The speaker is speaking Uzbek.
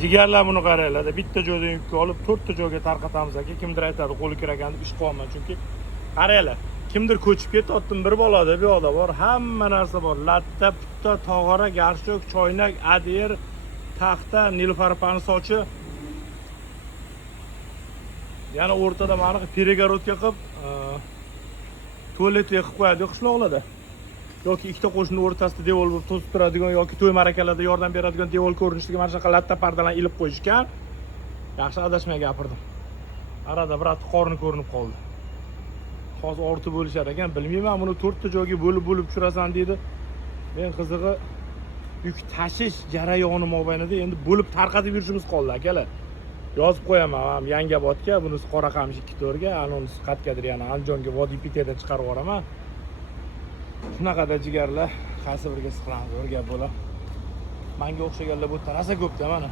Jigarlar buni qaranglar, bitta joydan yukka olib 4 ta joyga tarqatamiz aka. Kimdir aytadi qo'li kiragan deb ish qilyapman, chunki qaranglar, kimdir ko'chib ketyapti, bir bolada bu yoqda bor, hamma narsa bor. Latta, putta, tog'ora, garshok, choynak, adir, taxta, nilufar pansochi. Yana o'rtada mana перегородка qilib, tualet qilib qo'yadi qishloqlarda. Yoki ikkita qo'shni o'rtasida devor bo'lib to'sib turadigan yoki to'y ma'rakalarda yordam beradigan devor ko'rinishidagi mana shunaqa latta pardalarni ilib qo'yishgan. Yaxshi adashmay gapirdim. Arada bir qorni ko'rinib qoldi. Hozir ortib bo'lishar ekan, bilmayman, buni 4 ta joyga bo'lib tushirasan deydi. Men qizig'i yuk tashish jarayoni mobaynida endi bo'lib tarqatib yurishimiz qoldi akalar. Yozib qo'yaman ham Yangobodga, bunisi Qoraqamish 2 to'rga, anonsi qatgadir yana Andijonga Vodiy Pitedan chiqarib yuboraman. Shunaqada jigarlar, qaysi biriga siqilamiz, o'rgab bo'la. Menga o'xshaganlar bu yerda rosa ko'pda mana.